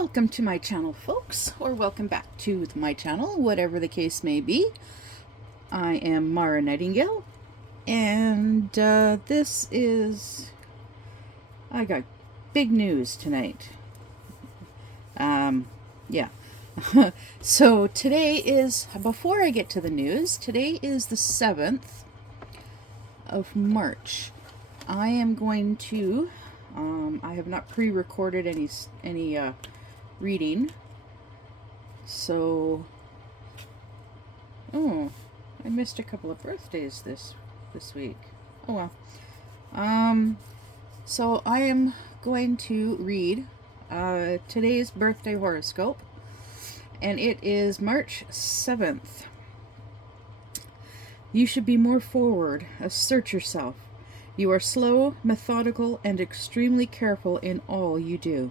Welcome to my channel, folks, or welcome back to my channel, whatever the case may be. I am Mara Nightingale, and I got big news tonight. Yeah. So today is, before I get to the news, today is the 7th of March. I am going to, I have not pre-recorded any reading, so, oh, I missed a couple of birthdays this week. Oh well. So I am going to read today's birthday horoscope, and it is March 7th. You should be more forward, assert yourself. You are slow, methodical, and extremely careful in all you do.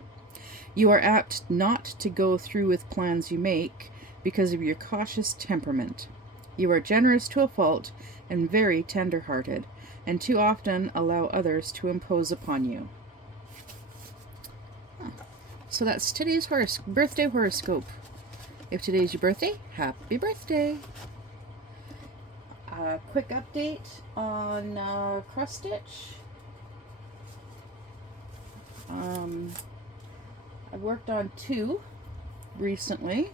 You are apt not to go through with plans you make because of your cautious temperament. You are generous to a fault and very tender-hearted, and too often allow others to impose upon you. So that's today's birthday horoscope. If today's your birthday, happy birthday! Quick update on cross stitch. I've worked on 2 recently.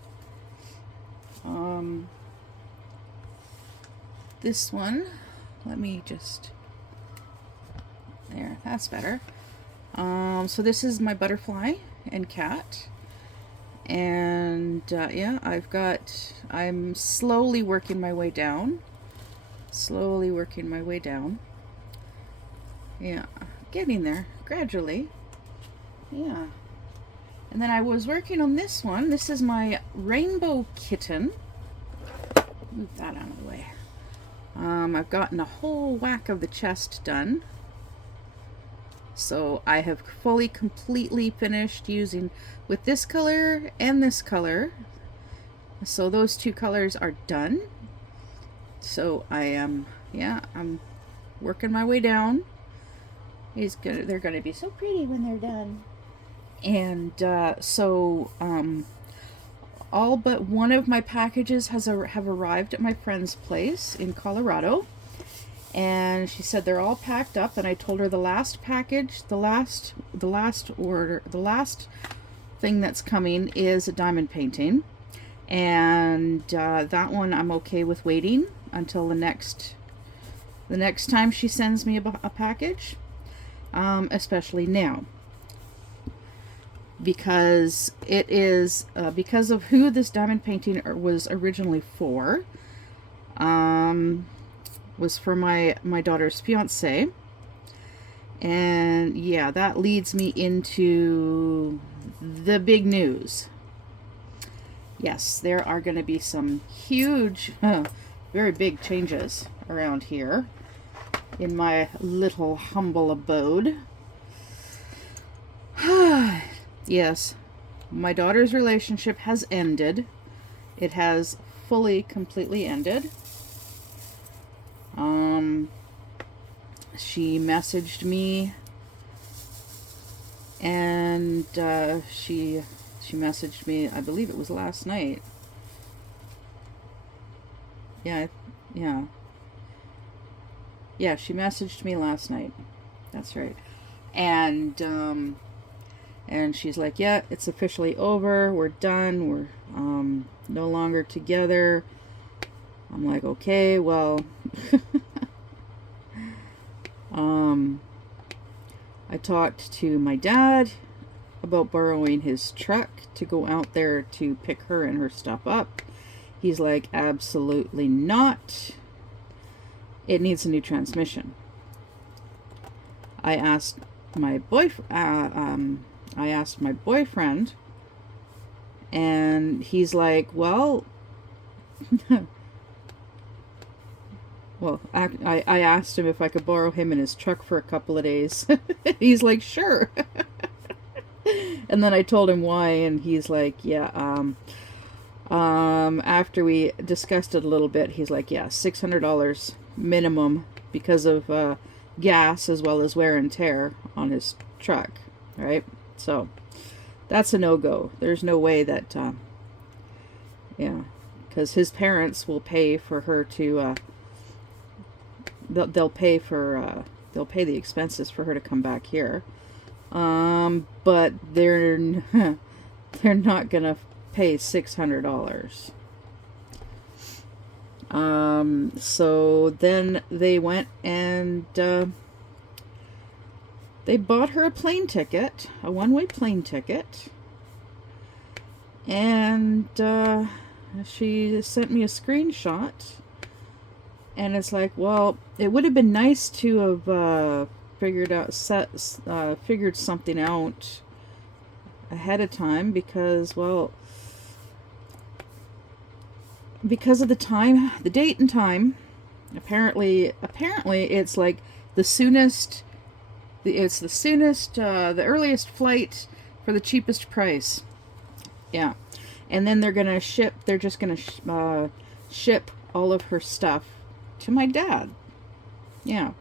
This one, let me just, there, that's better. So this is my butterfly and cat, and yeah, I'm slowly working my way down. Yeah, getting there gradually. Yeah. And then I was working on this one. This is my rainbow kitten. Move that out of the way. I've gotten a whole whack of the chest done. So I have completely finished using with this color and this color. So those 2 colors are done. So I am, yeah, I'm working my way down. They're gonna be so pretty when they're done. And all but one of my packages have arrived at my friend's place in Colorado, and she said they're all packed up. And I told her the last package, the last thing that's coming is a diamond painting, and that one I'm okay with waiting until the next time she sends me a package, especially now, because it is because of who this diamond painting was originally for. Was for my daughter's fiance, and yeah, that leads me into the big news. Yes, there are going to be some huge, very big changes around here in my little humble abode. Yes, my daughter's relationship has ended. It has completely ended. She messaged me, and she messaged me, I believe it was last night. Yeah, she messaged me last night. That's right. And she's like, yeah, it's officially over. We're done. We're no longer together. I'm like, okay, well, I talked to my dad about borrowing his truck to go out there to pick her and her stuff up. He's like, absolutely not. It needs a new transmission. I asked my boyfriend, and he's like, well, well, I asked him if I could borrow him and his truck for a couple of days. He's like, sure. And then I told him why, and he's like, yeah, after we discussed it a little bit, he's like, yeah, $600 minimum because of gas as well as wear and tear on his truck, right? So that's a no-go. There's no way that, yeah, because his parents will pay for her to, they'll pay for, they'll pay the expenses for her to come back here. But they're not gonna pay $600. So then they went and they bought her a plane ticket, a one-way plane ticket, and she sent me a screenshot, and it's like, well, it would have been nice to have figured something out ahead of time, because, well, because of the time, the date and time. Apparently it's like the soonest, it's the soonest, the earliest flight for the cheapest price. Yeah. And then they're gonna ship, they're just gonna ship all of her stuff to my dad. Yeah.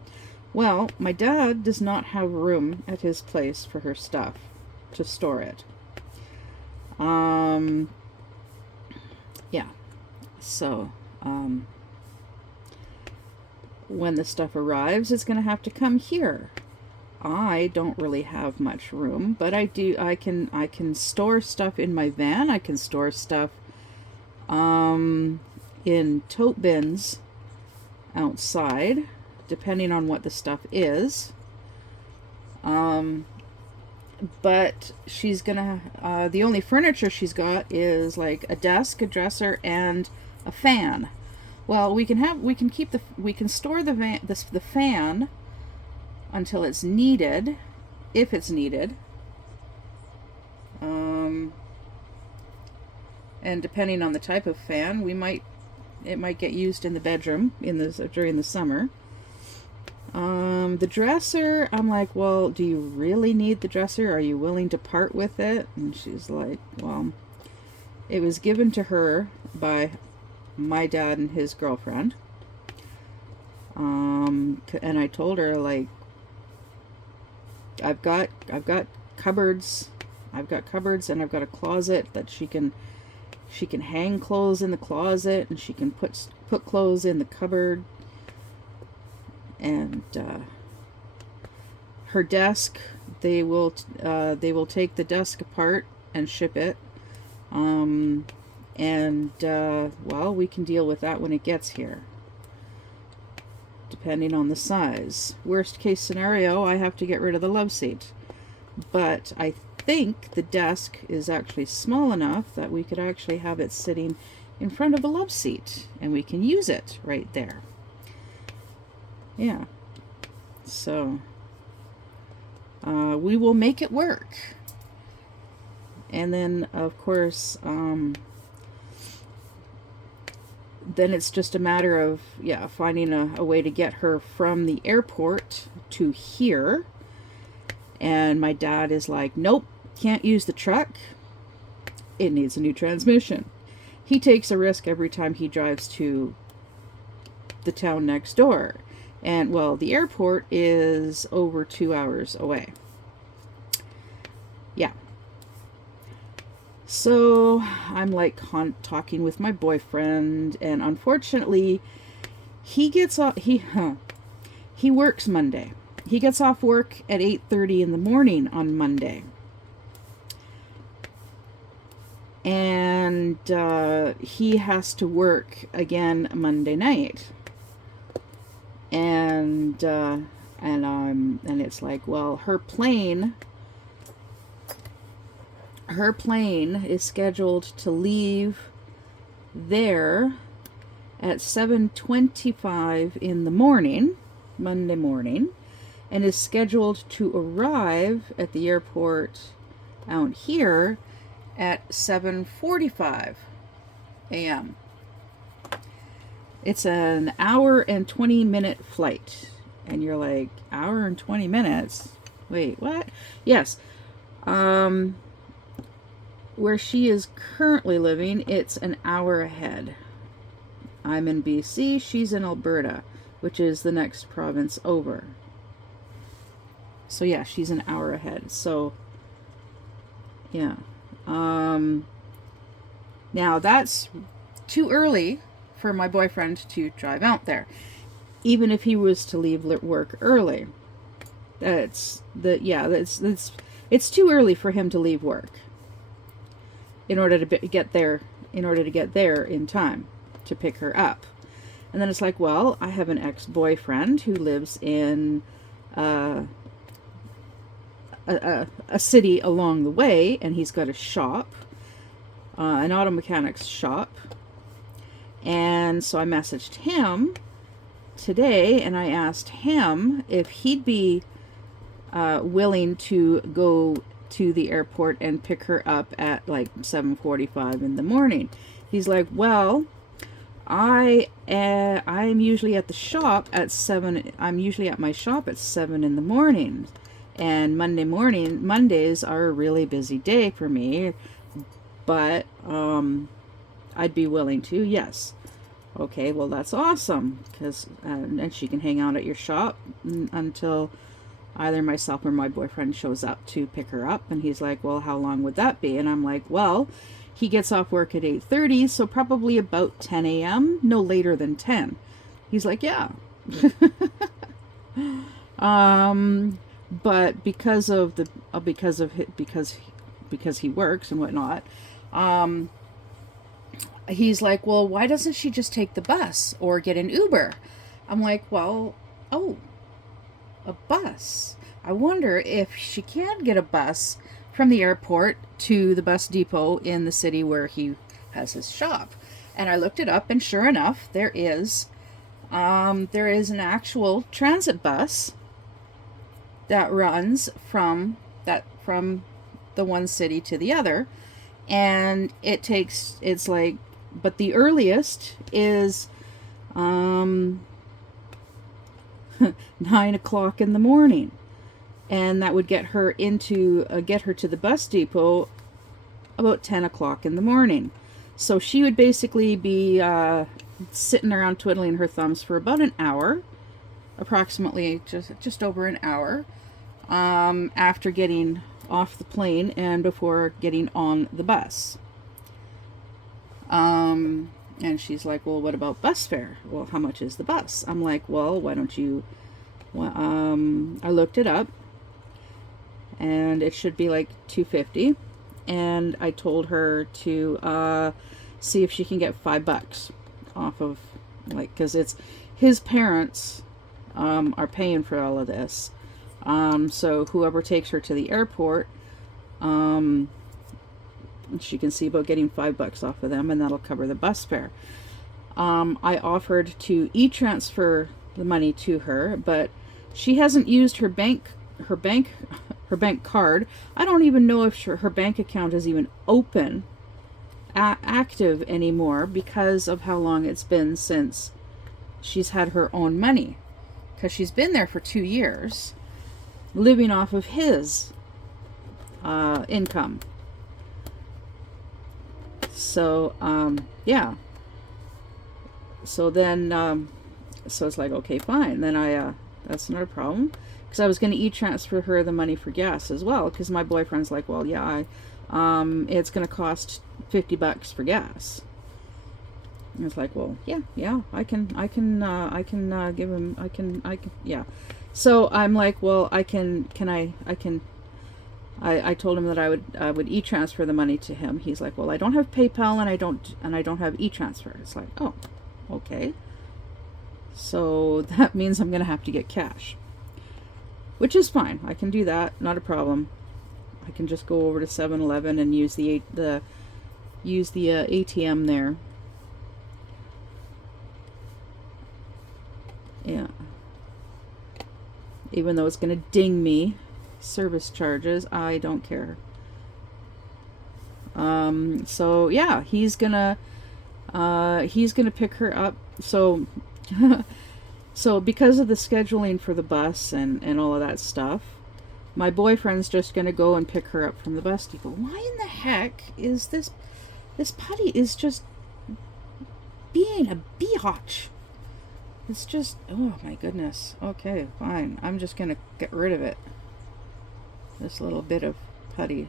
Well, my dad does not have room at his place for her stuff to store it. Yeah. So, when the stuff arrives, it's going to have to come here. I don't really have much room, but I can store stuff in my van. I can store stuff, in tote bins outside, depending on what the stuff is. But she's gonna, the only furniture she's got is like a desk, a dresser, and a fan. Well, we can store the fan until it's needed, if it's needed. And depending on the type of fan, it might get used in the bedroom during the summer. The dresser, I'm like, well, do you really need the dresser? Are you willing to part with it? And she's like, well, it was given to her by my dad and his girlfriend. And I told her, like, I've got cupboards. I've got cupboards, and I've got a closet that she can hang clothes in the closet, and she can put clothes in the cupboard. And her desk, they will take the desk apart and ship it. Well, we can deal with that when it gets here, depending on the size. Worst case scenario, I have to get rid of the love seat. But I think the desk is actually small enough that we could actually have it sitting in front of a love seat, and we can use it right there. Yeah. So, we will make it work. And then, of course, then it's just a matter of, finding a way to get her from the airport to here. And my dad is like, nope, can't use the truck. It needs a new transmission. He takes a risk every time he drives to the town next door. And, well, the airport is over 2 hours away. Yeah. So I'm like talking with my boyfriend, and unfortunately, he gets off. He works Monday. He gets off work at 8:30 in the morning on Monday, and he has to work again Monday night. And it's like, well, her plane is scheduled to leave there at 7:25 in the morning, Monday morning, and is scheduled to arrive at the airport out here at 7:45 a.m. It's an hour and 20-minute flight. And you're like, hour and 20 minutes? Wait, what? Yes. Where she is currently living, it's an hour ahead. I'm in BC, she's in Alberta, which is the next province over. So yeah, she's an hour ahead. So Yeah. Now that's too early for my boyfriend to drive out there. Even if he was to leave work early. That's it's too early for him to leave work in order to get there in time to pick her up. And then it's like, well, I have an ex-boyfriend who lives in a city along the way, and he's got a shop, an auto mechanics shop. And so I messaged him today, and I asked him if he'd be willing to go to the airport and pick her up at like 7:45 in the morning. He's like, well, I'm usually at the shop at 7. I'm usually at my shop at 7 in the morning, and Mondays are a really busy day for me, but I'd be willing to. Yes. Okay, well, that's awesome, because and she can hang out at your shop until either myself or my boyfriend shows up to pick her up. And he's like, well, how long would that be? And I'm like, well, he gets off work at 8:30, so probably about 10 a.m., no later than 10. He's like, yeah. But because he works and whatnot, he's like, well, why doesn't she just take the bus or get an Uber? I'm like, well, oh, a bus. I wonder if she can get a bus from the airport to the bus depot in the city where he has his shop. And I looked it up, and sure enough, there is an actual transit bus that runs from the one city to the other, and it's like, but the earliest is 9 o'clock in the morning, and that would get her to the bus depot about 10 o'clock in the morning. So she would basically be sitting around twiddling her thumbs for about an hour, approximately just over an hour, after getting off the plane and before getting on the bus. And she's like, well, what about bus fare? Well, how much is the bus? I'm like, well, why don't you, I looked it up, and it should be like $2.50, and I told her to see if she can get $5 off of, like, because it's his parents are paying for all of this, so whoever takes her to the airport, she can see about getting $5 off of them, and that'll cover the bus fare. I offered to e-transfer the money to her, but she hasn't used her bank card. I don't even know if her bank account is even open, active anymore, because of how long it's been since she's had her own money, because she's been there for 2 years living off of his income. So yeah, so then so it's like, okay, fine, then that's not a problem, because I was going to e-transfer her the money for gas as well, because my boyfriend's like, well, yeah, it's going to cost $50 for gas. And it's like, well, yeah, I can give him, yeah. So I'm like, well, I told him that I would e-transfer the money to him. He's like, well, I don't have PayPal, and I don't have e-transfer. It's like, oh, okay. So that means I'm gonna have to get cash, which is fine. I can do that, not a problem. I can just go over to 7-Eleven and use the ATM there. Yeah. Even though it's gonna ding me service charges, I don't care. So yeah, he's gonna pick her up. So so because of the scheduling for the bus and all of that stuff, my boyfriend's just gonna go and pick her up from the bus depot. Why in the heck is this putty is just being a biatch? It's just, oh my goodness. Okay, fine, I'm just gonna get rid of it. This little bit of putty.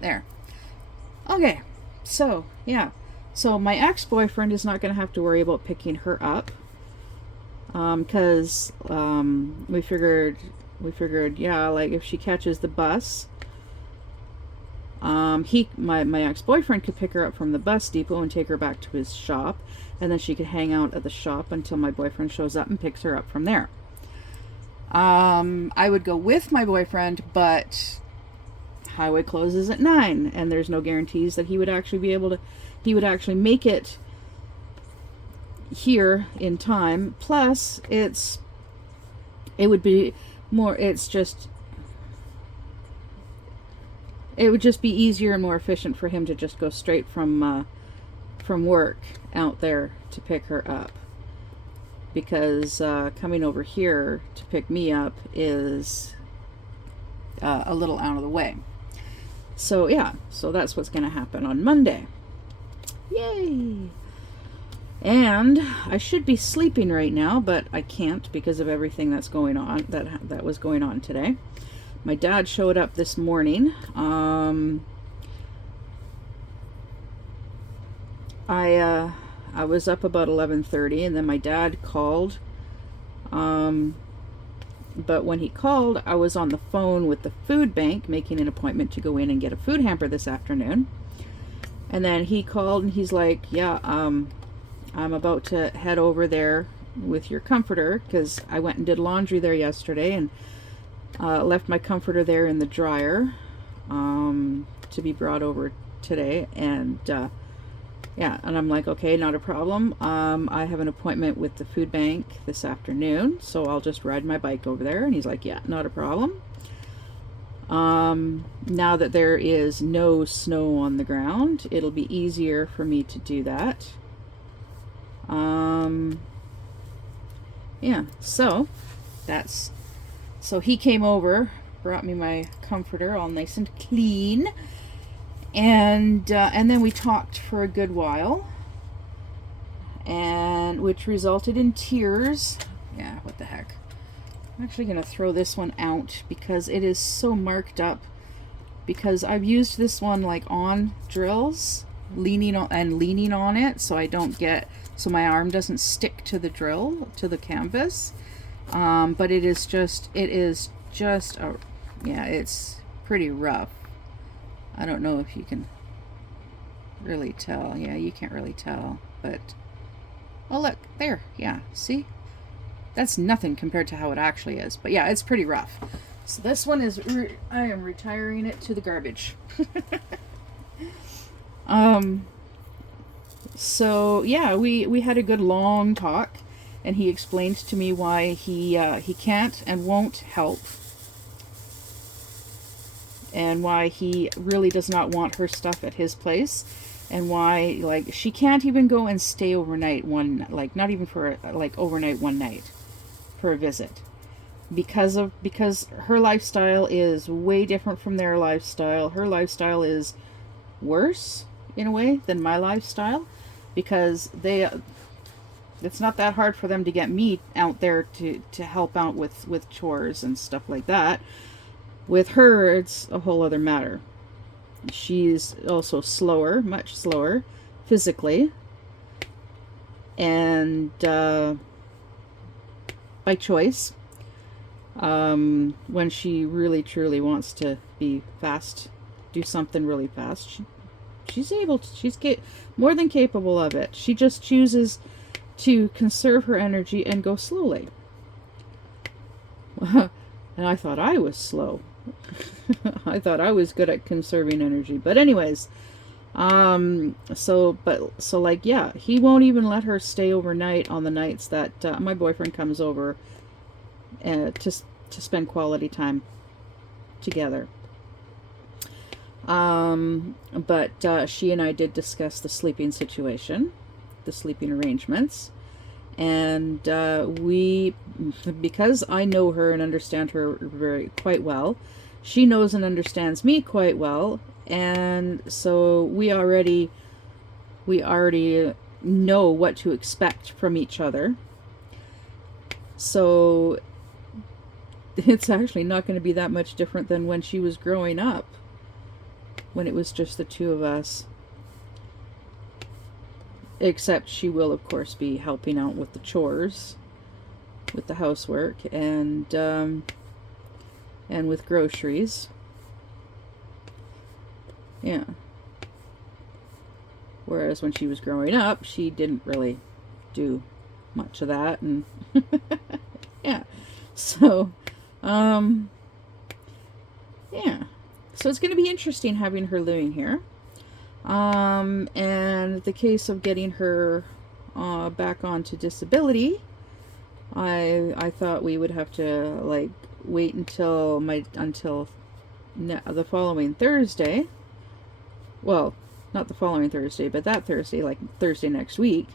There. Okay. So, yeah. So my ex-boyfriend is not going to have to worry about picking her up. Because we figured, yeah, like if she catches the bus, my ex-boyfriend could pick her up from the bus depot and take her back to his shop, and then she could hang out at the shop until my boyfriend shows up and picks her up from there. I would go with my boyfriend, but highway closes at 9, and there's no guarantees that he would actually make it here in time. Plus, it would just be easier and more efficient for him to just go straight from work out there to pick her up, because coming over here to pick me up is a little out of the way. So yeah, so that's what's going to happen on Monday. Yay! And I should be sleeping right now, but I can't because of everything that's going on, that was going on today. My dad showed up this morning. I was up about 11:30, and then my dad called. But when he called, I was on the phone with the food bank making an appointment to go in and get a food hamper this afternoon. And then he called and he's like, yeah, I'm about to head over there with your comforter, because I went and did laundry there yesterday and left my comforter there in the dryer to be brought over today. And yeah, and I'm like, okay, not a problem. I have an appointment with the food bank this afternoon, so I'll just ride my bike over there. And he's like, yeah, not a problem. Now that there is no snow on the ground, it'll be easier for me to do that. Yeah, so he came over, brought me my comforter all nice and clean, and then we talked for a good while, and which resulted in tears. Yeah, what the heck. I'm actually going to throw this one out because it is so marked up, because I've used this one like on drills, leaning on it, so so my arm doesn't stick to the drill, to the canvas. But it's pretty rough. I don't know if you can really tell. Yeah, you can't really tell, but oh look, there, yeah, see? That's nothing compared to how it actually is, but yeah, it's pretty rough. So this one is, I am retiring it to the garbage. So yeah, we had a good long talk, and he explained to me why he can't and won't help, and why he really does not want her stuff at his place, and why, like, she can't even go and stay overnight not even for overnight one night for a visit, because her lifestyle is way different from their lifestyle. Her lifestyle is worse in a way than my lifestyle, because it's not that hard for them to get me out there to help out with chores and stuff like that. With her, it's a whole other matter. She's also slower, much slower physically, and by choice. When she really truly wants to be fast, do something really fast, she's more than capable of it. She just chooses to conserve her energy and go slowly. And I thought I was slow. I thought I was good at conserving energy. But anyways, so like, yeah, he won't even let her stay overnight on the nights that my boyfriend comes over to spend quality time together. But she and I did discuss the sleeping situation, the sleeping arrangements, and because I know her and understand her quite well, she knows and understands me quite well, and so we already know what to expect from each other. So it's actually not going to be that much different than when she was growing up. when it was just the two of us. Except she will, of course, be helping out with the chores, with the housework, and with groceries. Yeah. Whereas when she was growing up, she didn't really do much of that, and yeah. So, yeah. So it's going to be interesting having her living here. And the case of getting her back onto disability, I thought we would have to like wait until the following Thursday. Well, not the following Thursday, but that Thursday, like Thursday next week,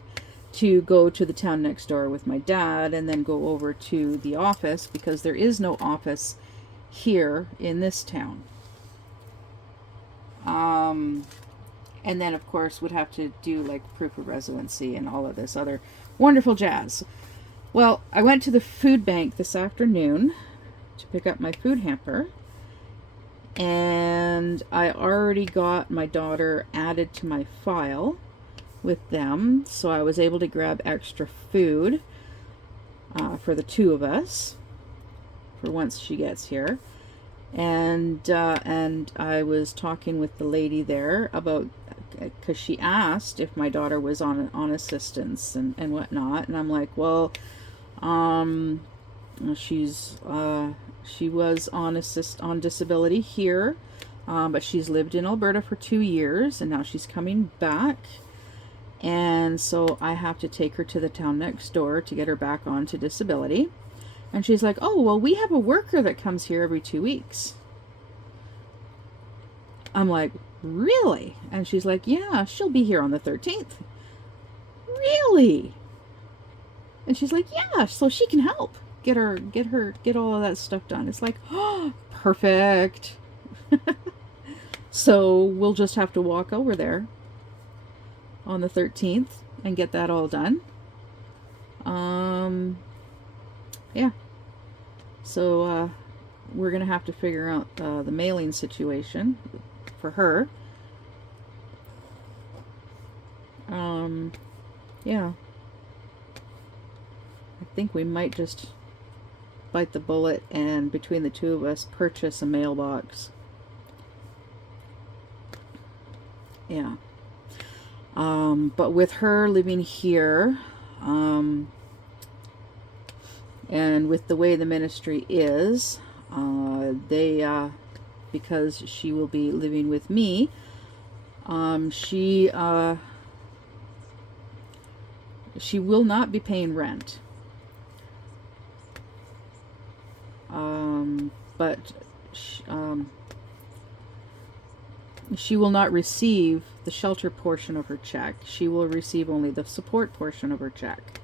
to go to the town next door with my dad and then go over to the office, because there is no office here in this town. And then, of course, would have to do like proof of residency and all of this other wonderful jazz. Well, I went to the food bank this afternoon to pick up my food hamper, and I already got my daughter added to my file with them, so I was able to grab extra food for the two of us for once she gets here. And I was talking with the lady there about, because she asked if my daughter was on assistance and whatnot, and I'm like, well, she was on disability here, but she's lived in Alberta for 2 years, and now she's coming back, and so I have to take her to the town next door to get her back onto disability. And she's like, oh, well, we have a worker that comes here every 2 weeks. I'm like, really? And she's like, yeah, she'll be here on the 13th. Really? And she's like, yeah, so she can help get all of that stuff done. It's like, oh, perfect. So we'll just have to walk over there on the 13th and get that all done. Yeah. So we're gonna have to figure out the mailing situation for her. Yeah. I think we might just bite the bullet and between the two of us purchase a mailbox. Yeah. But with her living here, and with the way the ministry is, because she will be living with me, she will not be paying rent. But she will not receive the shelter portion of her check. She will receive only the support portion of her check.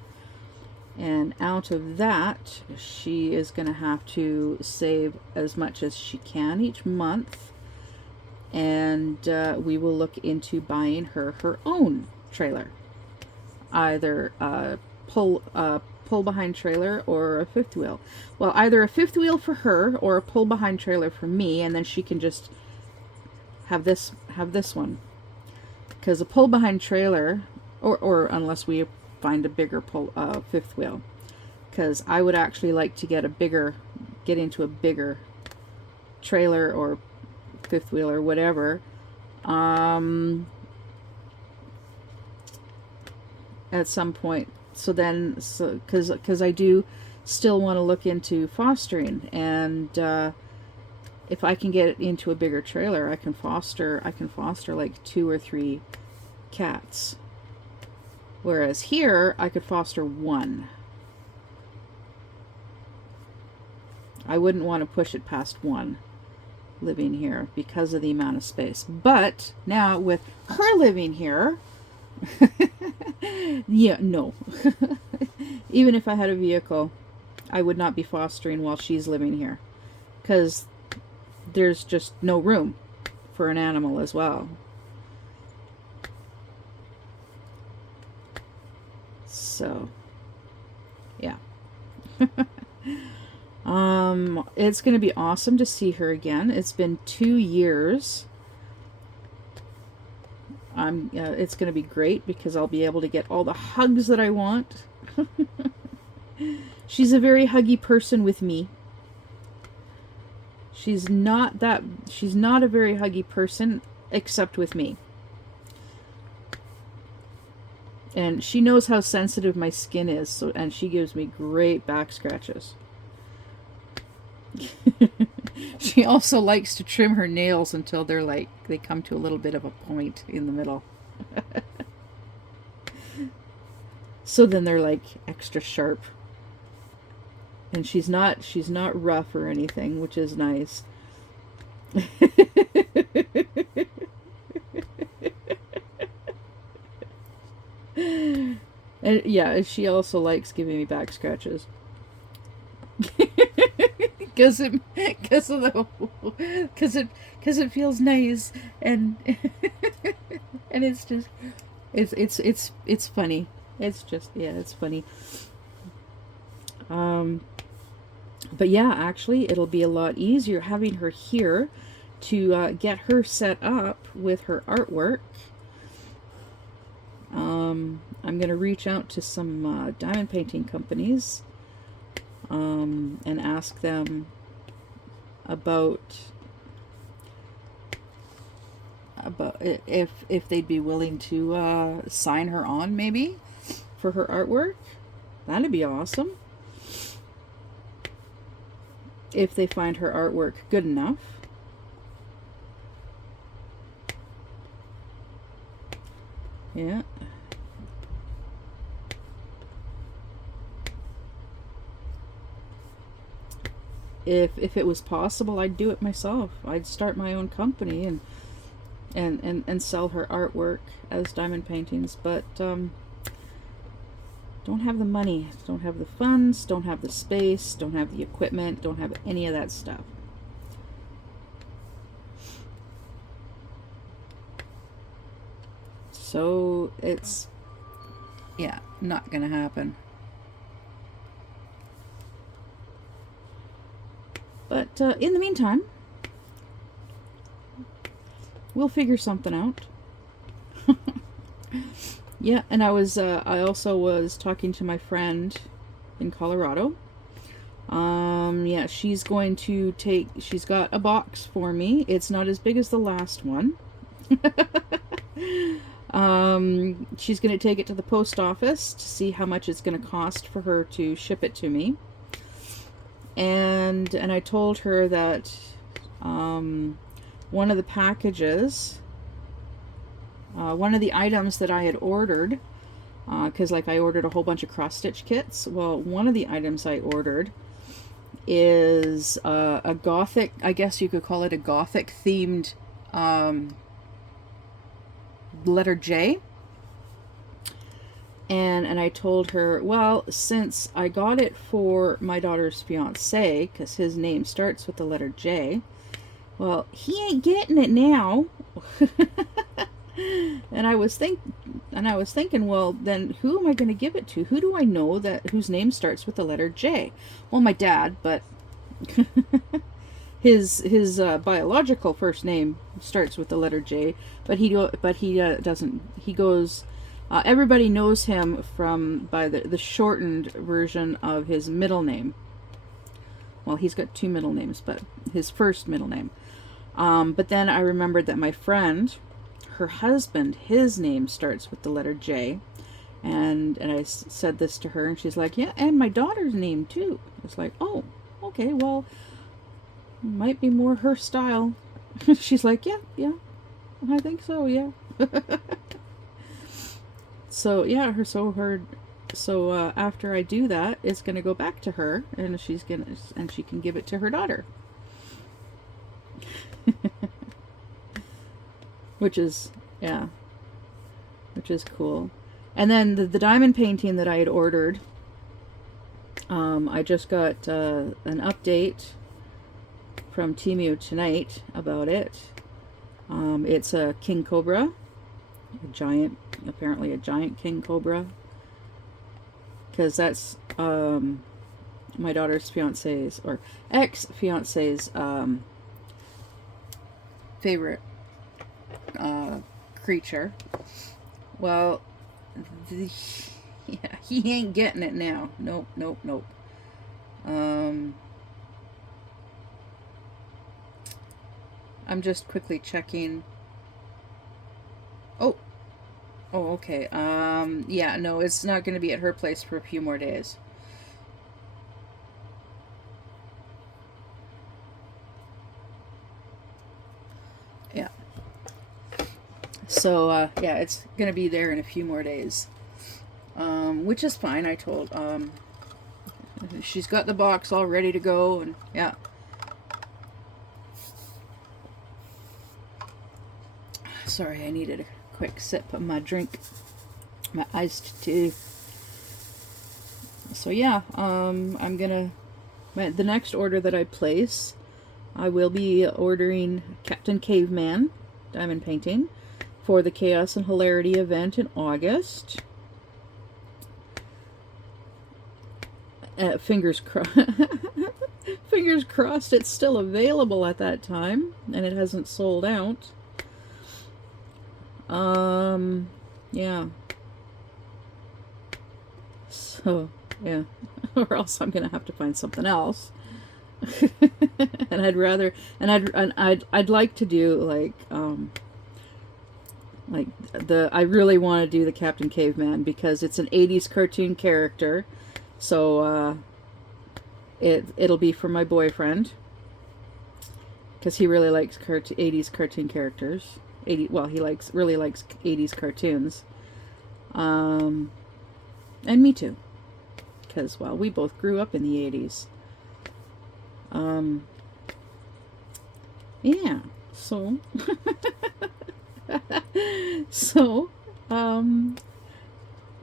And out of that, she is going to have to save as much as she can each month. And we will look into buying her own trailer. Either a pull behind trailer or a fifth wheel. Well, either a fifth wheel for her or a pull behind trailer for me, and then she can just have this one. Because a pull behind trailer, or unless we find a bigger fifth wheel, because I would actually like to get into a bigger trailer or fifth wheel or whatever, at some point. So because I do still want to look into fostering, and if I can get into a bigger trailer, I can foster like 2 or 3 cats. Whereas here, I could foster 1. I wouldn't want to push it past 1 living here because of the amount of space. But now with her living here, yeah, no. Even if I had a vehicle, I would not be fostering while she's living here, because there's just no room for an animal as well. So, yeah. It's going to be awesome to see her again. It's been 2 years It's going to be great because I'll be able to get all the hugs that I want. She's a very huggy person with me. She's not a very huggy person except with me. And she knows how sensitive my skin is, and she gives me great back scratches. She also likes to trim her nails until they come to a little bit of a point in the middle. So then they're like extra sharp. And she's not rough or anything, which is nice. And yeah, she also likes giving me back scratches. Because it feels nice, and and it's just it's funny. It's just, yeah, it's funny. But yeah, actually it'll be a lot easier having her here to get her set up with her artwork. I'm going to reach out to some diamond painting companies and ask them about if they'd be willing to sign her on maybe for her artwork. That'd be awesome. If they find her artwork good enough. Yeah. If it was possible, I'd do it myself. I'd start my own company and sell her artwork as diamond paintings, but don't have the money, don't have the funds, don't have the space, don't have the equipment, don't have any of that stuff. So it's, yeah, not gonna happen. But in the meantime, we'll figure something out. Yeah, and I also was talking to my friend in Colorado. Yeah, she's got a box for me. It's not as big as the last one. She's going to take it to the post office to see how much it's going to cost for her to ship it to me. And I told her that one of the packages, one of the items that I had ordered, because like I ordered a whole bunch of cross-stitch kits. Well, one of the items I ordered is a gothic, I guess you could call it a gothic themed letter J. And I told her, well, since I got it for my daughter's fiance, because his name starts with the letter J, well, he ain't getting it now. And I was thinking, well, then who am I going to give it to? Who do I know whose name starts with the letter J? Well, my dad, but his biological first name starts with the letter J, but he doesn't. He goes. Everybody knows him by the shortened version of his middle name. Well, he's got two middle names, but his first middle name. But then I remembered that my friend, her husband, his name starts with the letter J. And I said this to her, and she's like, yeah, and my daughter's name too. It's like, oh, okay, well, might be more her style. She's like, yeah, I think so, yeah. So yeah, so after I do that, it's gonna go back to her, and she can give it to her daughter. which is cool. And then the diamond painting that I had ordered, I just got an update from Temu tonight about it. It's a king cobra, apparently a giant king cobra, because that's my daughter's fiance's or ex-fiance's favorite creature. Well, yeah, he ain't getting it now. Nope, nope, nope. I'm just quickly checking. Oh, okay. Yeah, no, it's not going to be at her place for a few more days. Yeah. So, yeah, it's going to be there in a few more days. Which is fine, I told. She's got the box all ready to go, and yeah. Sorry, I needed a quick sip of my drink, my iced tea. So yeah, I'm gonna, the next order that I place, I will be ordering Captain Caveman diamond painting for the Chaos and Hilarity event in August. Fingers crossed. Fingers crossed it's still available at that time and it hasn't sold out. Yeah. So, yeah. Or else I'm gonna have to find something else. And I'd like to do like I really want to do the Captain Caveman because it's an 80s cartoon character. So it'll be for my boyfriend because he really likes 80s cartoon characters. He really likes 80s cartoons. And me too, because well, we both grew up in the 80s. Yeah. So so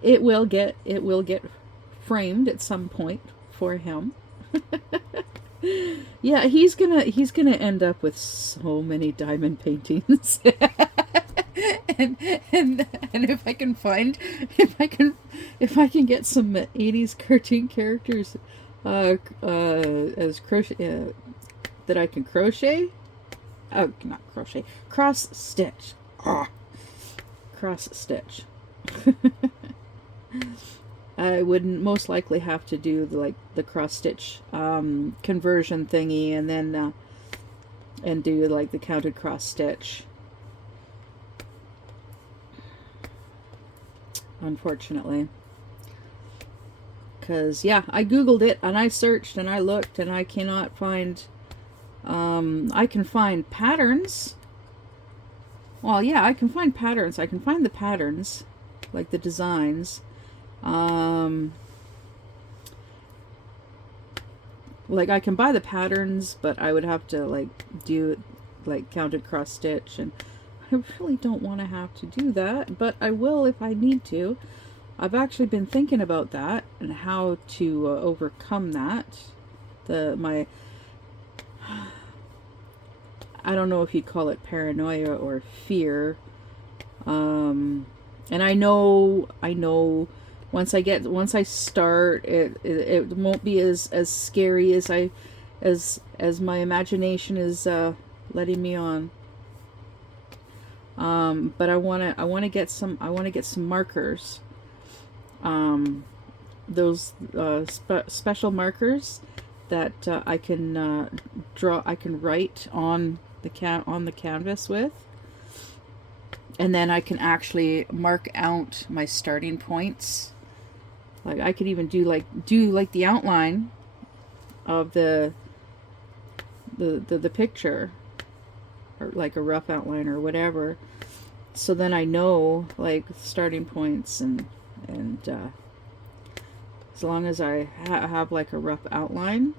it will get framed at some point for him. Yeah, he's gonna end up with so many diamond paintings. and if I can get some 80s cartoon characters as crochet that I can crochet. Oh, not crochet. Cross stitch. Cross stitch. I would most likely have to do the cross stitch conversion thingy, and then and do like the counted cross stitch. Unfortunately, because yeah, I googled it and I searched and I looked and I cannot find. I can find patterns. Well, yeah, I can find patterns. I can find the patterns, like the designs. Like I can buy the patterns, but I would have to like do like counted cross stitch, and I really don't want to have to do that, but I will if I need to. I've actually been thinking about that and how to overcome that. I don't know if you'd call it paranoia or fear. And I know once I start, it won't be as scary as my imagination is letting me on. But I want to get some markers. Those special markers that I can write on the canvas with, and then I can actually mark out my starting points. Like I could even do the outline of the picture, or like a rough outline or whatever. So then I know like starting points, and as long as I have like a rough outline,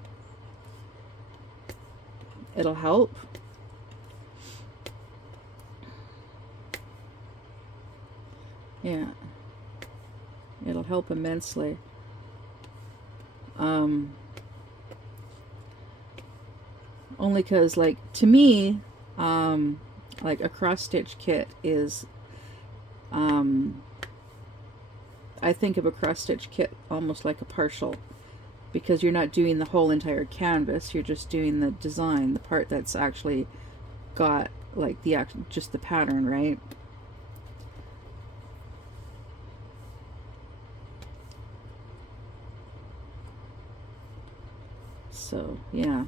it'll help. Yeah, it'll help immensely. Only because, like, to me, like a cross stitch kit is, I think of a cross stitch kit almost like a partial, because you're not doing the whole entire canvas, you're just doing the design, the part that's actually got like just the pattern, right? So yeah,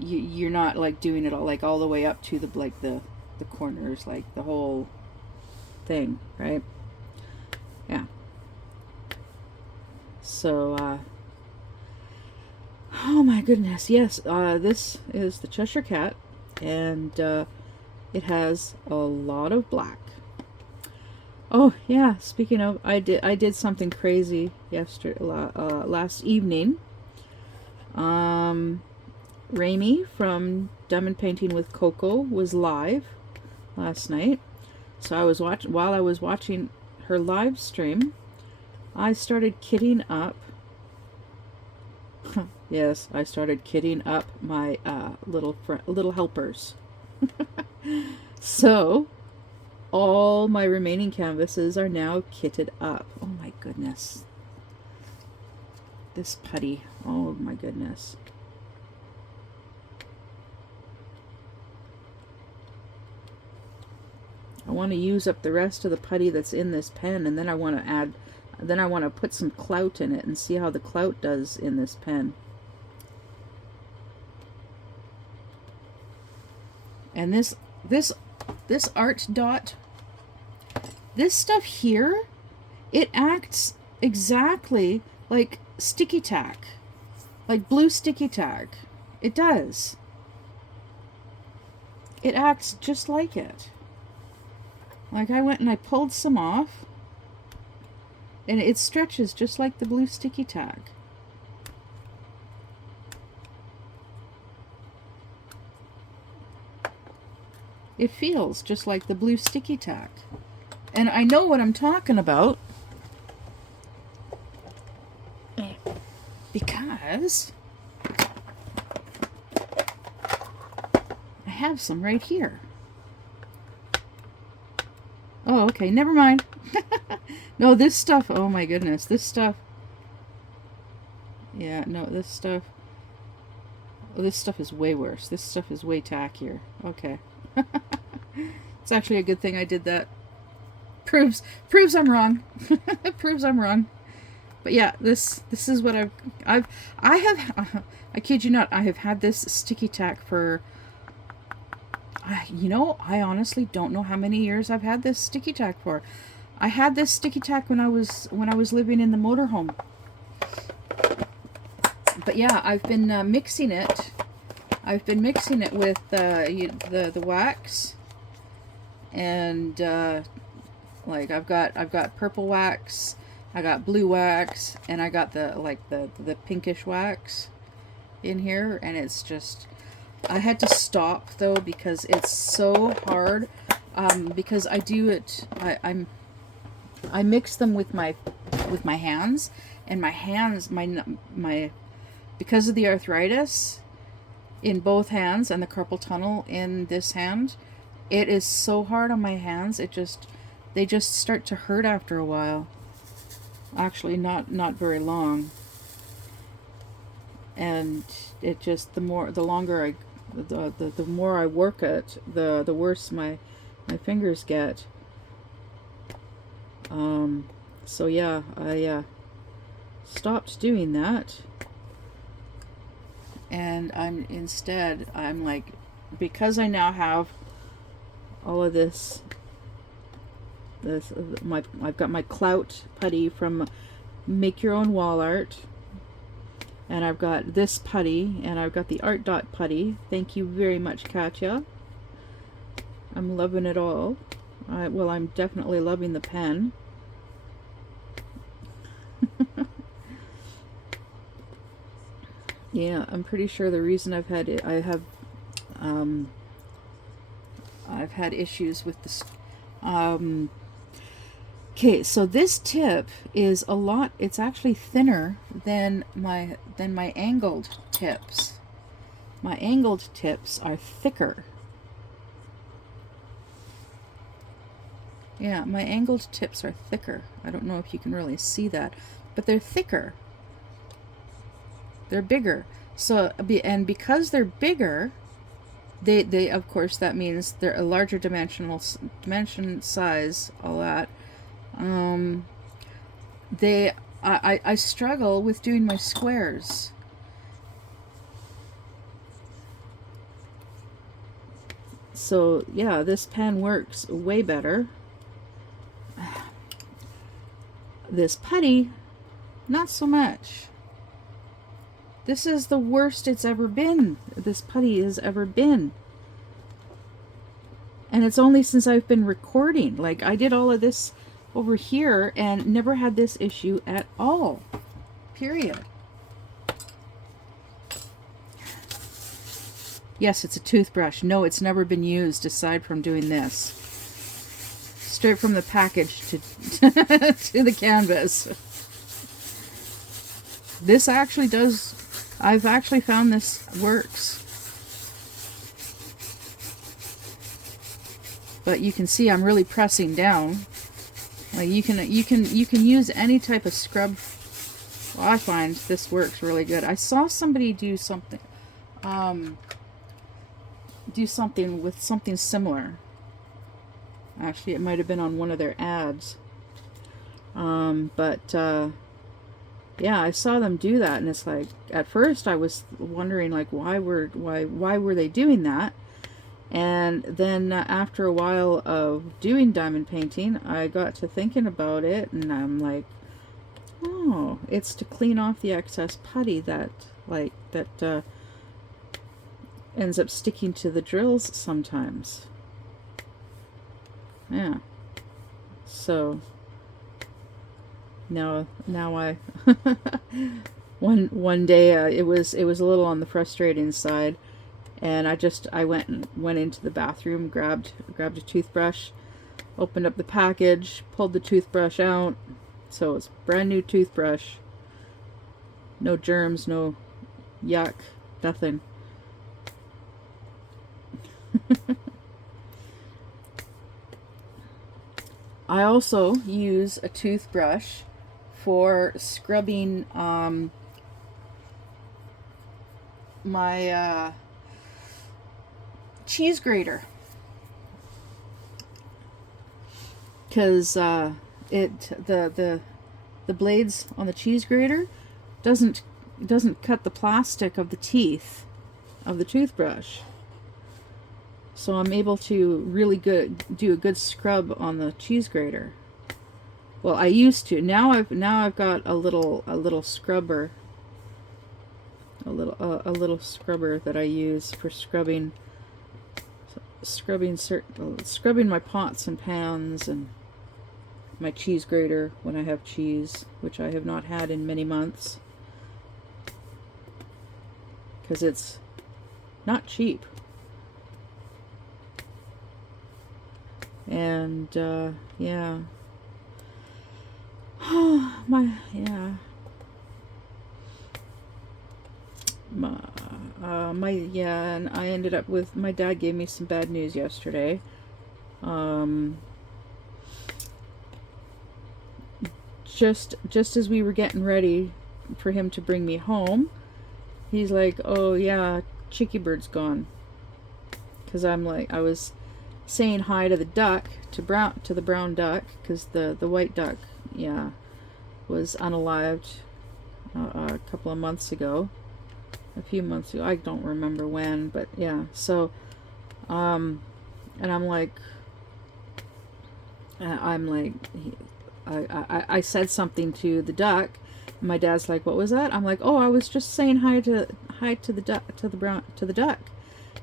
you're not like doing it all like all the way up to the corners, like the whole thing, right? Yeah. So oh my goodness, yes, this is the Cheshire Cat, and it has a lot of black. Oh yeah, speaking of, I did something crazy yesterday, last evening. Rami from Diamond Painting with Coco was live last night. So while I was watching her live stream, I started kitting up. Yes, I started kitting up my little helpers. So all my remaining canvases are now kitted up. Oh my goodness. This putty. Oh my goodness. I want to use up the rest of the putty that's in this pen, and then I want to put some clout in it and see how the clout does in this pen. And this art dot, this stuff here, it acts exactly like sticky tack, like blue sticky tack. It does. It acts just like it. Like I went and I pulled some off, and it stretches just like the blue sticky tack. It feels just like the blue sticky tack. And I know what I'm talking about because I have some right here. Oh, okay, never mind. No, this stuff, oh my goodness, this stuff. Yeah, no, this stuff. Oh, this stuff is way worse. This stuff is way tackier. Okay. It's actually a good thing I did that. Proves I'm wrong. Proves I'm wrong. But yeah, this is what I have. I kid you not. I have had this sticky tack for. You know, I honestly don't know how many years I've had this sticky tack for. I had this sticky tack when I was living in the motorhome. But yeah, I've been mixing it. I've been mixing it with the wax, and like I've got purple wax, I got blue wax, and I got the pinkish wax in here, and it's just, I had to stop though because it's so hard. Because I do it, I mix them with my hands, and my hands, my because of the arthritis in both hands and the carpal tunnel in this hand, it is so hard on my hands. They just start to hurt after a while. Actually, not very long. And it just, the more I work it, the worse my fingers get. So yeah, I stopped doing that. And I'm like, because I now have all of this, I've got my clout putty from Make Your Own Wall Art, and I've got this putty, and I've got the Art Dot putty. Thank you very much, Katya. I'm loving it all. Well, I'm definitely loving the pen. Yeah, I'm pretty sure the reason I've had issues with this. Okay, so this tip is a lot. It's actually thinner than my angled tips. My angled tips are thicker. Yeah, my angled tips are thicker. I don't know if you can really see that, but they're thicker. They're bigger. So, and because they're bigger, they of course, that means they're a larger dimension size, all that. They I struggle with doing my squares. So yeah, this pen works way better. This putty, not so much. This is the worst it's ever been. This putty has ever been. And it's only since I've been recording. Like, I did all of this over here and never had this issue at all. Period. Yes, it's a toothbrush. No, it's never been used aside from doing this. Straight from the package to, to the canvas. This actually does... I've actually found this works. But you can see I'm really pressing down. Like you can use any type of scrub. Well, I find this works really good. I saw somebody do something with something similar. Actually, it might have been on one of their ads. Yeah, I saw them do that, and it's like, at first I was wondering, like, why were they doing that? And then after a while of doing diamond painting, I got to thinking about it, and I'm like, oh, it's to clean off the excess putty that ends up sticking to the drills sometimes. Yeah. So now I one day it was a little on the frustrating side, and I went into the bathroom, grabbed a toothbrush, opened up the package, pulled the toothbrush out. So it's a brand new toothbrush. No germs, no yuck, nothing. I also use a toothbrush for scrubbing my cheese grater, because the blades on the cheese grater doesn't cut the plastic of the teeth of the toothbrush. So I'm able to really do a good scrub on the cheese grater. Well, I used to. Now I've got a little scrubber, a little scrubber that I use for scrubbing my pots and pans and my cheese grater when I have cheese, which I have not had in many months, because it's not cheap. And yeah. And I ended up with, my dad gave me some bad news yesterday. Just as we were getting ready for him to bring me home, he's like, "Oh yeah, Chicky Bird's gone." Because I was saying hi to the duck, to the brown duck, because the white duck, yeah, was unalived a couple of months ago, a few months ago, I don't remember when, but yeah. So and I said something to the duck, and my dad's like, "What was that?" I'm like, "Oh, I was just saying hi to the duck, to the duck."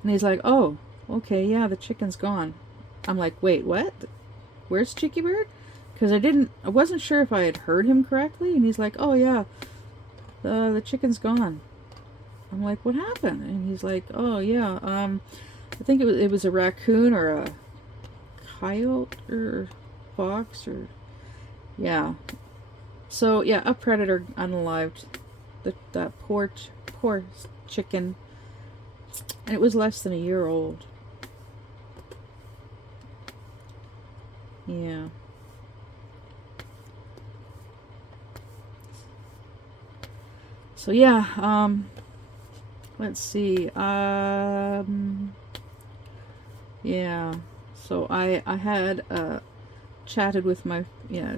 And he's like, "Oh, okay, yeah, the chicken's gone." I'm like, "Wait, what? Where's Chicky Bird?" Because I wasn't sure if I had heard him correctly. And he's like, "Oh yeah, the chicken's gone." I'm like, "What happened?" And he's like, "Oh yeah, I think it was a raccoon or a coyote or fox or, yeah." So yeah, a predator unalived that poor chicken, and it was less than a year old. Yeah. So yeah, let's see. Yeah. So I had chatted with my,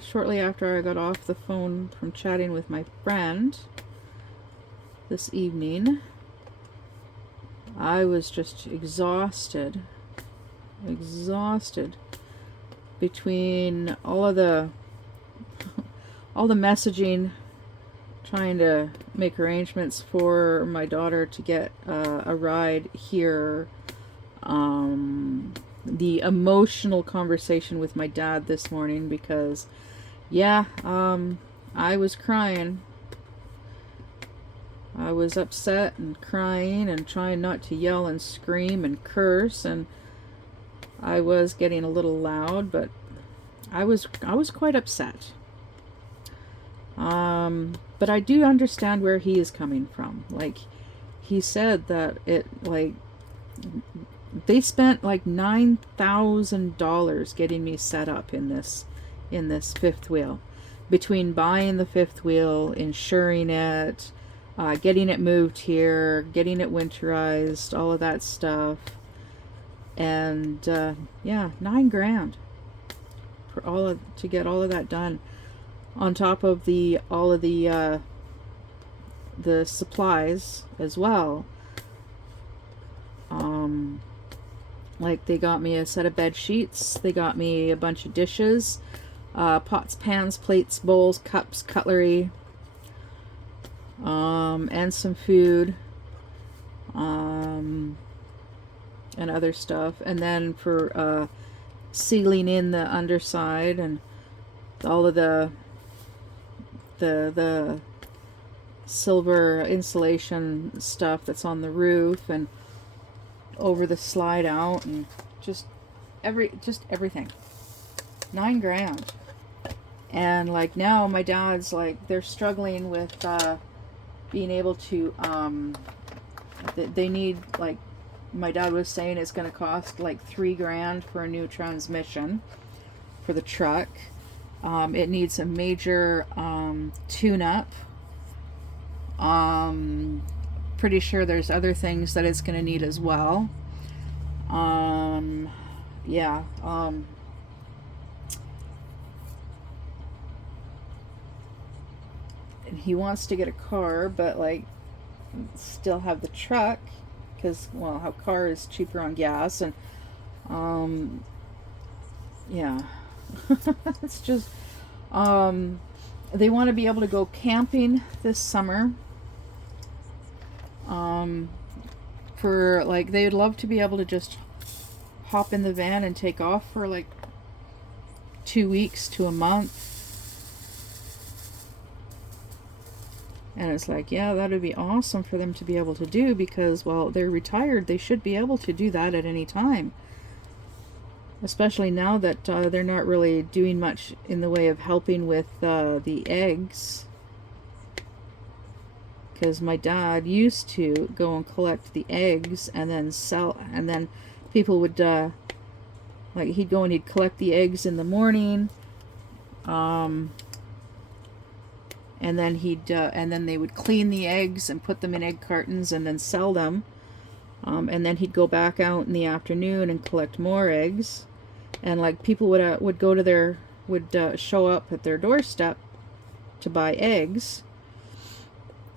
shortly after I got off the phone from chatting with my friend this evening, I was just exhausted between all the messaging, trying to make arrangements for my daughter to get a ride here, the emotional conversation with my dad this morning, because I was crying. I was upset and crying and trying not to yell and scream and curse, and I was getting a little loud, but I was quite upset. But I do understand where he is coming from. Like, he said that they spent like $9,000 getting me set up in this fifth wheel, between buying the fifth wheel, insuring it, getting it moved here, getting it winterized, all of that stuff. And $9,000 for to get all of that done, on top of all of the supplies as well. Like, they got me a set of bed sheets, they got me a bunch of dishes, pots, pans, plates, bowls, cups, cutlery, and some food, and other stuff. And then for sealing in the underside and all of the silver insulation stuff that's on the roof and over the slide out, and just everything. $9,000. And like, now my dad's like, they're struggling with being able to they need, like, my dad was saying it's going to cost like $3,000 for a new transmission for the truck. It needs a major tune-up. Pretty sure there's other things that it's going to need as well. And he wants to get a car, but like, still have the truck, because, well, how car is cheaper on gas, and it's just they want to be able to go camping this summer. For like, they'd love to be able to just hop in the van and take off for like 2 weeks to a month. And it's like, yeah, that would be awesome for them to be able to do, because, well, they're retired. They should be able to do that at any time. Especially now that they're not really doing much in the way of helping with the eggs. Because my dad used to go and collect the eggs and then sell, and then people would, like, he'd go and he'd collect the eggs in the morning, and then and then they would clean the eggs and put them in egg cartons and then sell them, and then he'd go back out in the afternoon and collect more eggs, and like, people would go to show up at their doorstep to buy eggs.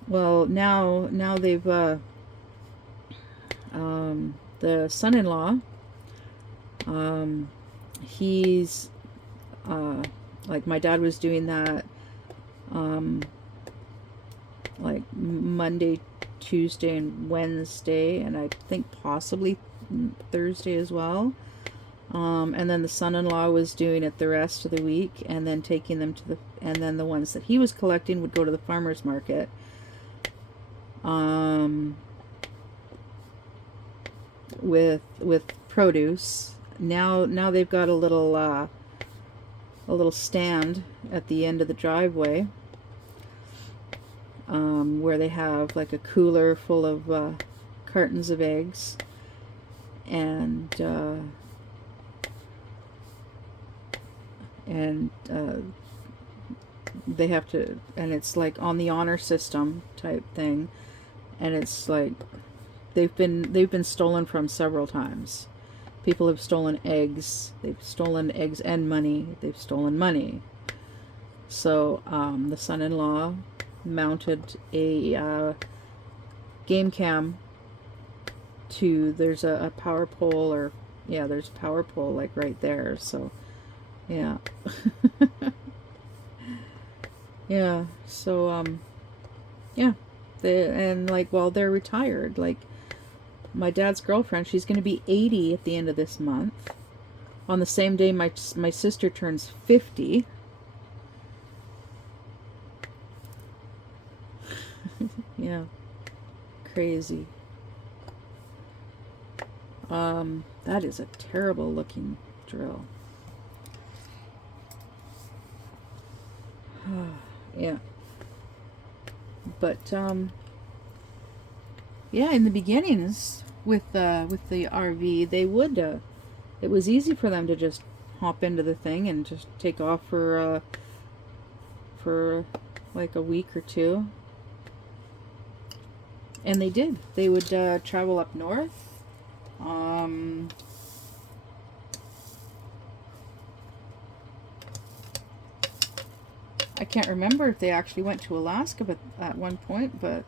Well, now they've the son-in-law, he's like, my dad was doing that like Monday, Tuesday, and Wednesday, and I think possibly Thursday as well. And then the son-in-law was doing it the rest of the week, and then taking them and then the ones that he was collecting would go to the farmer's market. With produce. Now they've got a little stand at the end of the driveway, where they have like a cooler full of cartons of eggs, and they have to, and it's like on the honor system type thing, and it's like, they've been stolen from several times. People have stolen eggs. They've stolen eggs and money. They've stolen money. So the son-in-law mounted a game cam to, there's a power pole, or yeah, there's a power pole like right there. So yeah. Yeah. So yeah. And like, while they're retired, like my dad's girlfriend, she's going to be 80 at the end of this month. On the same day my sister turns 50. Yeah. Crazy. That is a terrible looking drill. Yeah. But yeah, in the beginnings with the RV, they would it was easy for them to just hop into the thing and just take off for like a week or two. And they did. They would travel up north. I can't remember if they actually went to Alaska, but at one point, but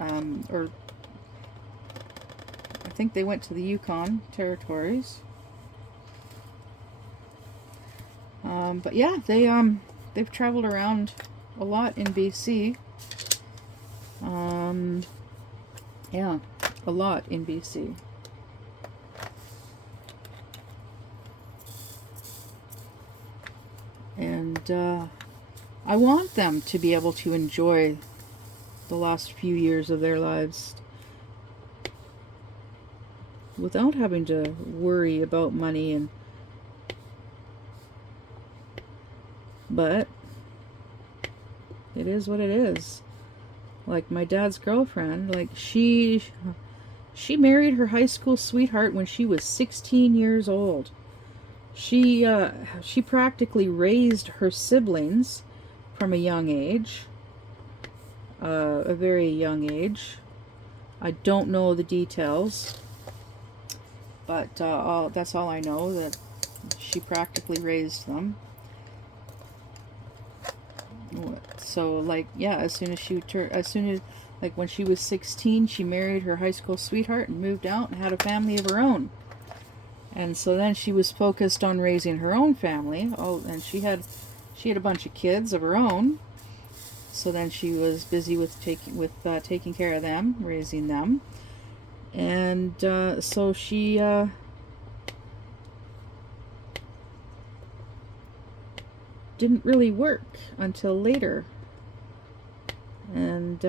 or I think they went to the Yukon territories. But yeah, they've traveled around a lot in BC. Yeah, a lot in BC. And I want them to be able to enjoy the last few years of their lives without having to worry about money. And but it is what it is. Like my dad's girlfriend, like she married her high school sweetheart when she was 16 years old. She practically raised her siblings from a young age, a very young age. I don't know the details, but that's all I know, that she practically raised them. So like, yeah, as soon as like when she was 16, she married her high school sweetheart and moved out and had a family of her own. And so then she was focused on raising her own family. Oh, and she had a bunch of kids of her own. So then she was busy with taking care of them, raising them. And so she didn't really work until later. And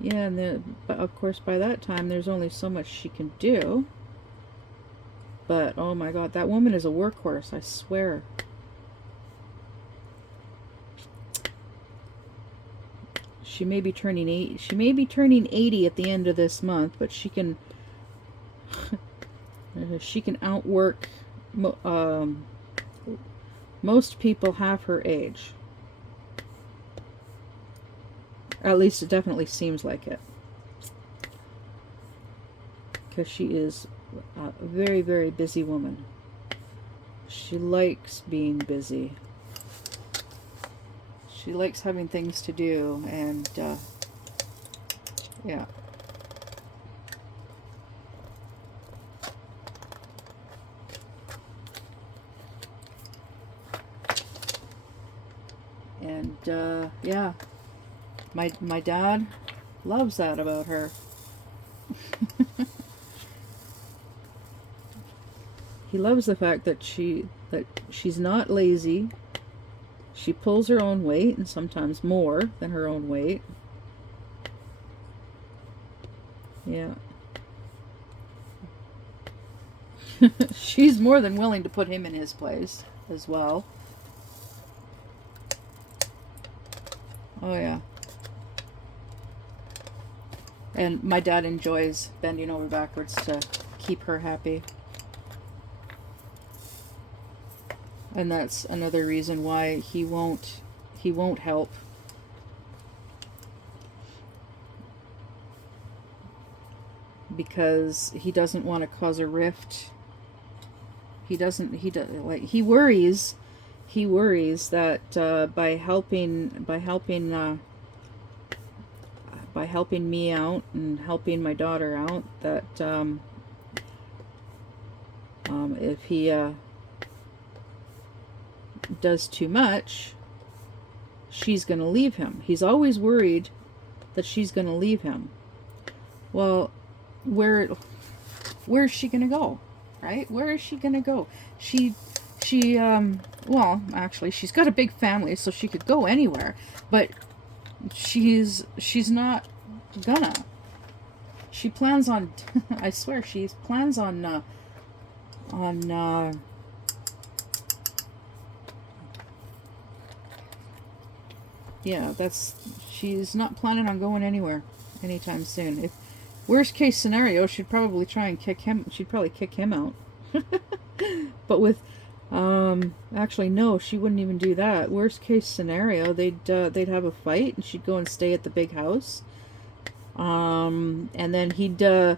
yeah, and but of course by that time there's only so much she can do. But oh my God, that woman is a workhorse, I swear. She may be turning 80 at the end of this month, but she can outwork most people half her age. At least it definitely seems like it. Because she is a very, very busy woman. She likes being busy. She likes having things to do, and yeah. And yeah, my dad loves that about her. He loves the fact that she's not lazy. She pulls her own weight, and sometimes more than her own weight. Yeah. She's more than willing to put him in his place as well. Oh yeah. And my dad enjoys bending over backwards to keep her happy. And that's another reason why he won't help. because he doesn't want to cause a rift. He doesn't. He does like he worries. He worries that by helping me out and helping my daughter out, that if he does too much, she's going to leave him. He's always worried that she's going to leave him. Well, where's she going to go? Right? Where is she going to go? Well, actually, she's got a big family, so she could go anywhere, but she's not gonna. She plans on, I swear, she plans on, yeah, she's not planning on going anywhere anytime soon. If worst case scenario, she'd probably kick him out. But with, actually no, she wouldn't even do that. Worst case scenario, they'd have a fight, and she'd go and stay at the big house. And then he'd go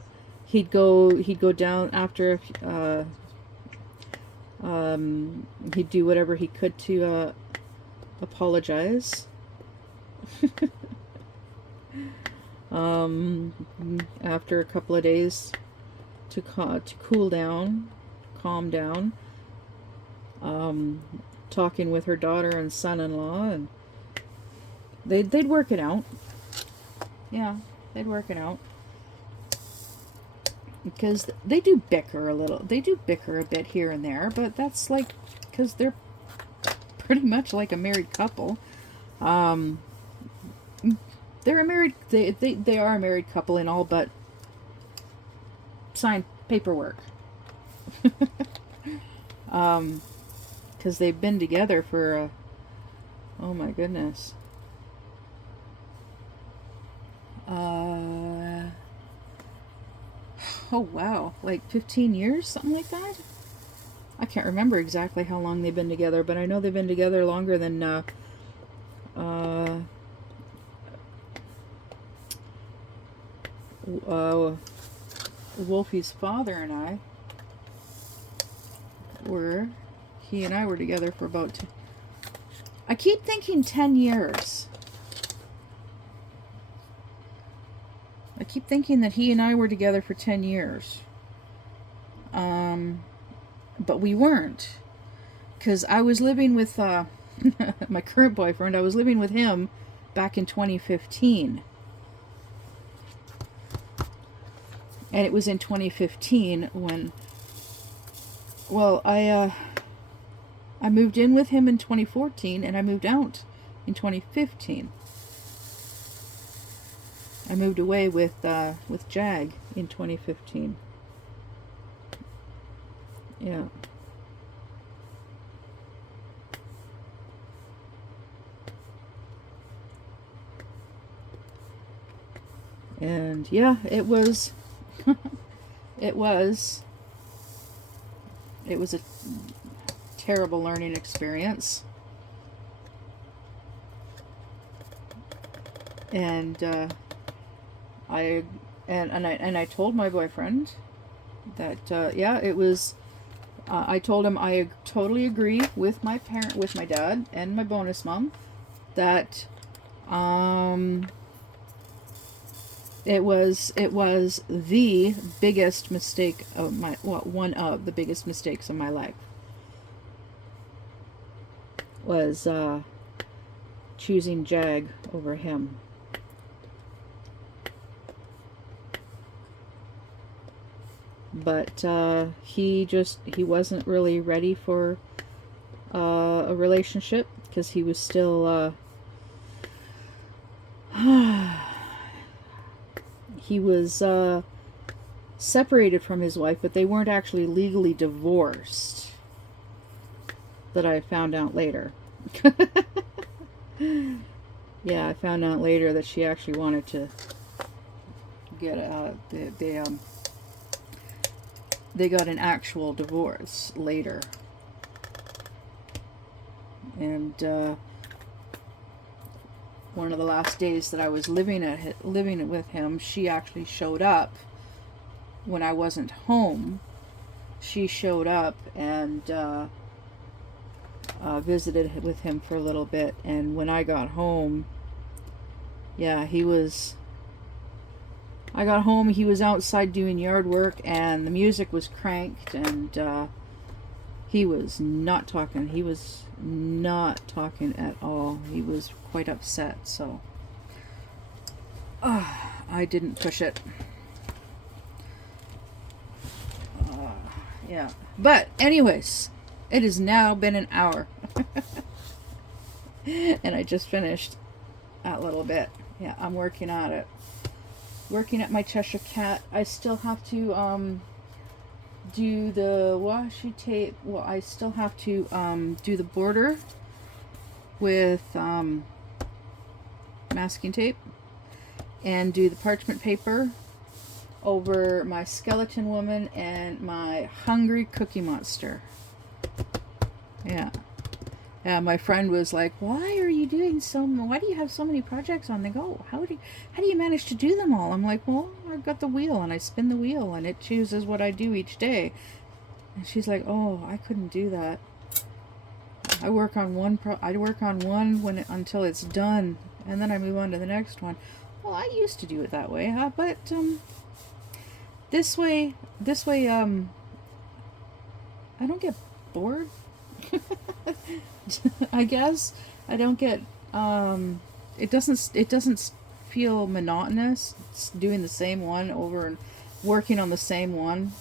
down after, he'd do whatever he could to, apologize. After a couple of days to calm down, talking with her daughter and son-in-law, and they'd work it out. Yeah, they'd work it out, because they do bicker a little. They do bicker a bit here and there, but that's like because they're pretty much like a married couple. They're a married. They are a married couple in all but signed paperwork. Because they've been together for, oh my goodness. Oh wow, like 15 years, something like that? I can't remember exactly how long they've been together, but I know they've been together longer than, Wolfie's father and I were. He and I were together for about I keep thinking 10 years. I keep thinking that he and I were together for 10 years. But we weren't. Because I was living with my current boyfriend. I was living with him back in 2015. And it was in 2015 when, well, I moved in with him in 2014, and I moved out in 2015. I moved away with Jag in 2015. Yeah. And yeah, it was it was a terrible learning experience. And I told my boyfriend that yeah, it was. I told him I totally agree with my dad and my bonus mom, that it was the biggest mistake of one of the biggest mistakes of my life was choosing Jag over him. But he wasn't really ready for a relationship, because he was still he was separated from his wife, but they weren't actually legally divorced, that I found out later. Yeah, I found out later that she actually wanted to get they got an actual divorce later. And one of the last days that I was living with him, she actually showed up when I wasn't home, she showed up and visited with him for a little bit. And when I got home, yeah, I got home, he was outside doing yard work, and the music was cranked, and he was not talking. He was not talking at all. He was quite upset, so I didn't push it. Yeah. But anyways, it has now been an hour. And I just finished that little bit. Yeah, I'm working on it. Working at my Cheshire Cat. I still have to do the washi tape. Well, I still have to do the border with masking tape, and do the parchment paper over my skeleton woman and my hungry cookie monster. Yeah. Yeah, my friend was like, why do you have so many projects on the go? How do you manage to do them all? I'm like, well, I've got the wheel, and I spin the wheel, and it chooses what I do each day. And she's like, oh, I couldn't do that. I work on one until it's done, and then I move on to the next one. Well, I used to do it that way, but this way, I don't get bored. I guess I don't get it doesn't feel monotonous. It's doing the same one over and working on the same one.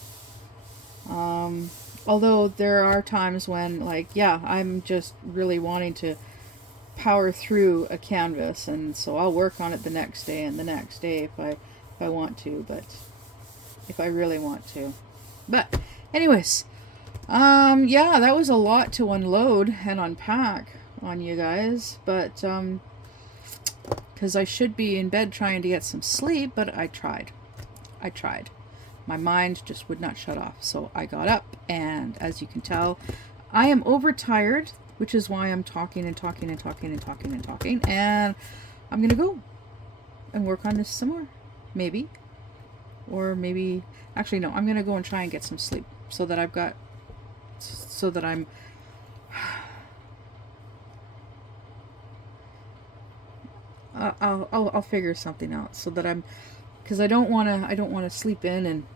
Although there are times when, like, yeah, I'm just really wanting to power through a canvas, and so I'll work on it the next day and the next day if I want to, but if I really want to. But anyways, yeah, that was a lot to unload and unpack on you guys, but because I should be in bed trying to get some sleep, but I tried. My mind just would not shut off, so I got up, and as you can tell, I am overtired, which is why I'm talking, and I'm gonna go and work on this some more, maybe, or maybe, actually no, I'm gonna go and try and get some sleep, so that I'm I'll figure something out, so that because I don't want to sleep in, and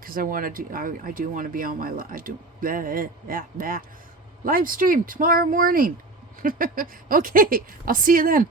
because I do want to be on my live stream tomorrow morning. Okay, I'll see you then.